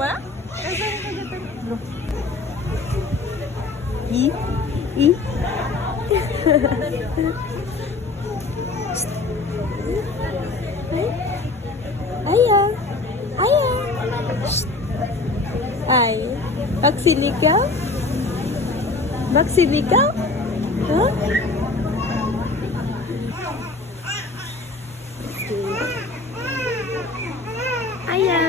ba? I? Aya. Aya. Ay. Magsilikaw? Magsilikaw? Huh? Aya.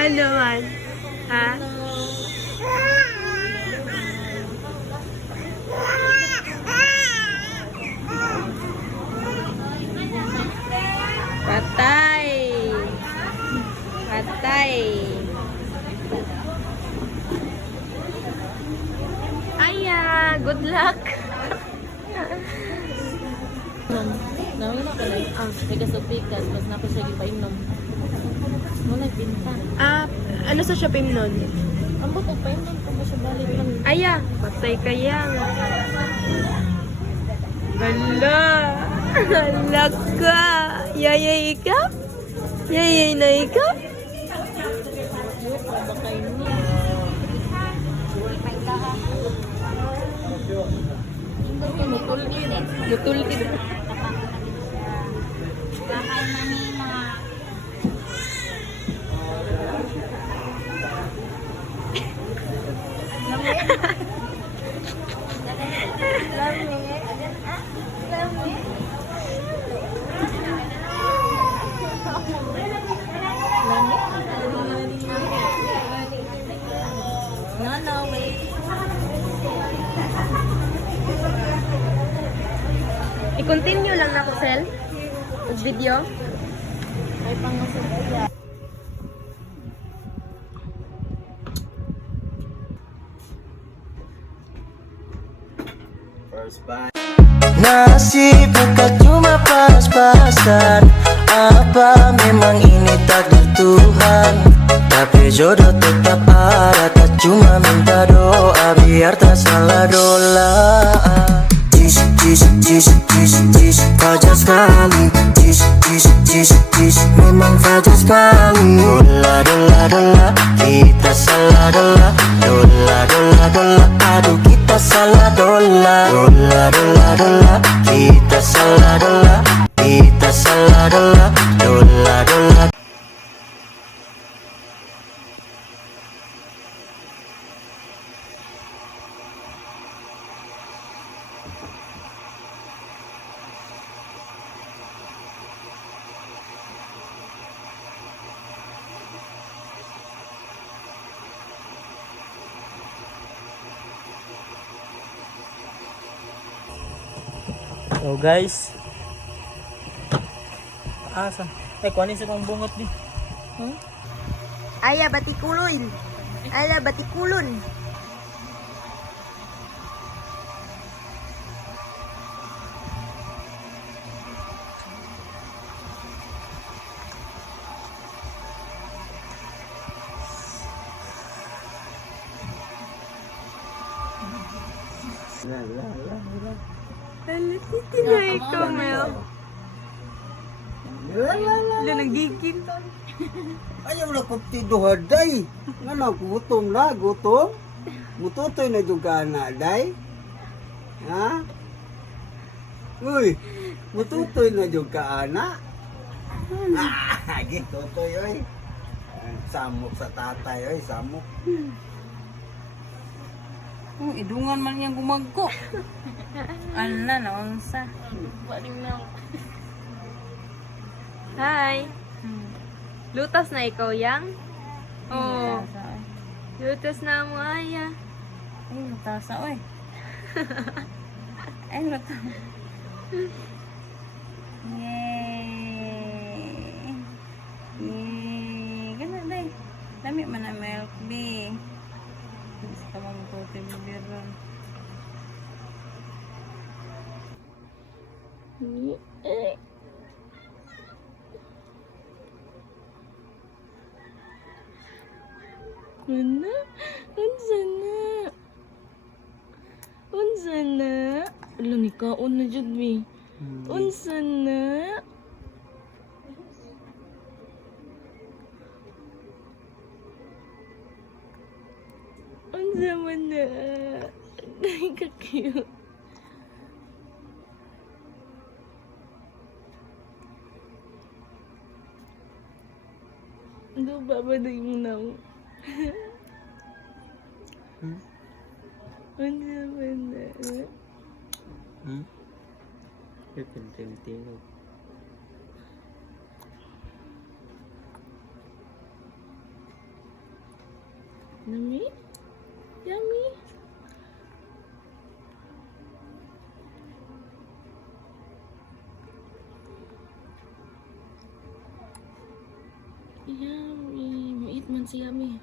Ano man? Ha? Patay. Patay. Aya, good luck. Nawala ka lang. Pikas o pikas, mas napasagin pa inom. Wala pinta. Ano sa shopping nun? Ang buto pa inom kung mo siya balik lang. Aya, patay kaya. Hala. Hala ka. Yayay ikaw? Yayay na ikaw? Baka ini. Mutulid. Mutulid. Bakal manina. No, wait. I-continue lang na ko, Sel. Video. May pangasok siya. First bite. Nasib bukan cuma pas-pasan. Apa memang ini takdir Tuhan? Tapi jodoh tetap ada. Tak cuma minta doa biar tak salah dola. Jis fajar sekali. Jis memang fajar sekali. Dola kita salah dola. Dola aduh kita salah dola. Dola kita salah dola. Kita salah dola. Dola. So guys. Asa? Kuhanin sa kong bungot di. Aya, batikulon. Aya, batikulon. Titi na ikaw, Mel. Wala, nagigil. Ayaw na ko tiduhaday. Nga na, gutom na, gutom. Mututoy na juga na, day. Ha? Uy, mututoy na juga na. Gitutoy, oy. Samok sa tatay, oy, samok. Idungan man niyang gumagko. Ala, naunsa. Baling na. Hi. Lutas na ikaw, yang? Oo. Lutas na mo, Aya. Ay, matasa, oy. Ay, matasa. Yay! Yay! Ganun, day. Dami man na milk, be. Gusto ka magputi mo biron. Ano? Ano na? Unsa na? Ala ni kaon na jud mi. Unsa na? Unsa man na? Ay, ka-cute. Lupa ba na yung naw? Unsa man na? Tintin. Yummy? Yummy? Yummy. Mait man si Yummy.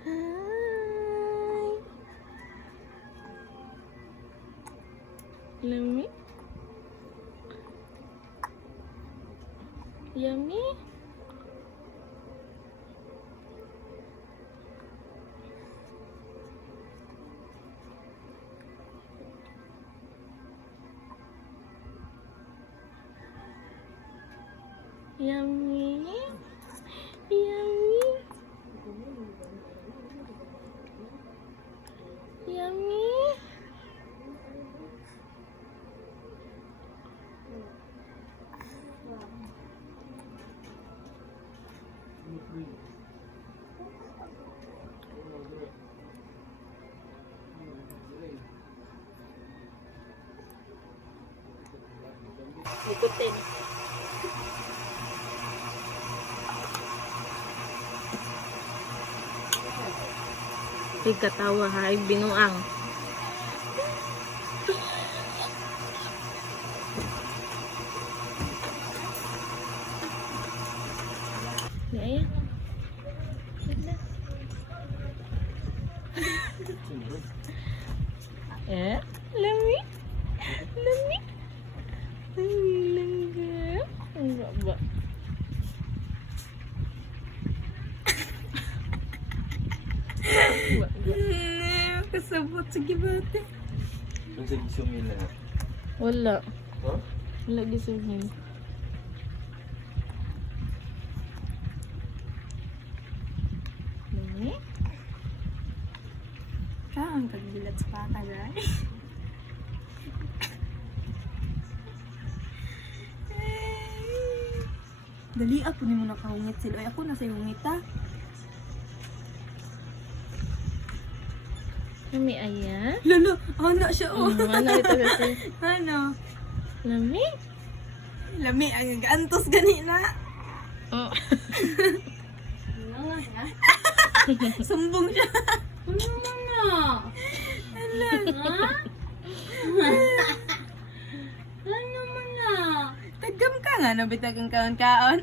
Hi. Yummy? Yummy? Yummy? Yummy? Yummy? Ikutin. Ay katawa ha, ay binuang. Ayan. Eh, lami? Lami? Lami langga? Enggak, ba? Kasabot sa gibate. Kung sa gisumil na. Wala. Oh? Wala gisuhin. Lami? Ang pagbilat sa pata, guys. Dali ako ni mo nakahungit sila. Ay, ako nasa hungit ha. Lami aya? Lalo, anak siya oh. Ano ito kasi? Ano? Lami? Lami, ang gantos ganina. Oh. Sumbong siya. Ano na? Ala. Ano man na? Tagam ka nga, nabitagang kaon-kaon.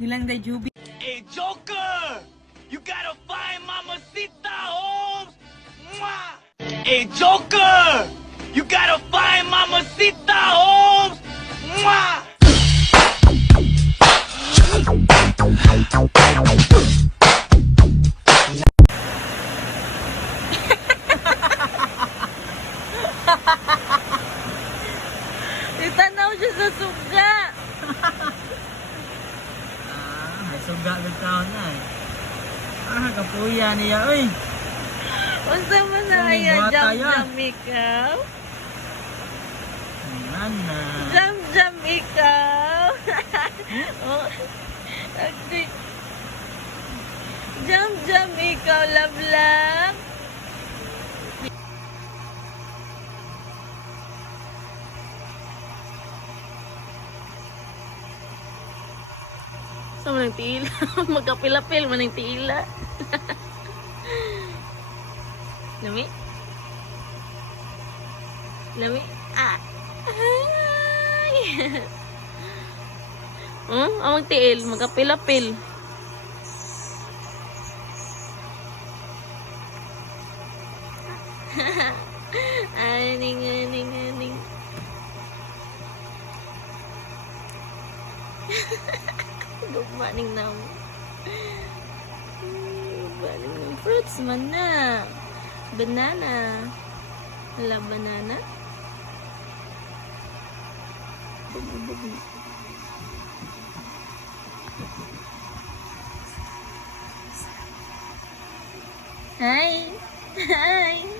Nilang day Juby. Hey, Joker! You gotta find Mamacita Holmes! Mwah! Hey, Joker! You gotta find Mamacita Holmes! Mwah! Itanaw siya sa suga. May suga ng taon na eh. Kapuya niya, uy. Unsa man na May ya buhata jam yan. jam ikaw? Nana. Jam jam ikaw. Oh. Adi. Jam jam ikaw love love. Sa manang tila. Magkapilapil manang tila. Lami? Lami? Ah! Ay! Amang tiil. Magkapilapil. Aning. Gugmaning na mo. Gugmaning ng fruits man na. Banana. Wala banana? Bugi-bugi. Hi! Hi!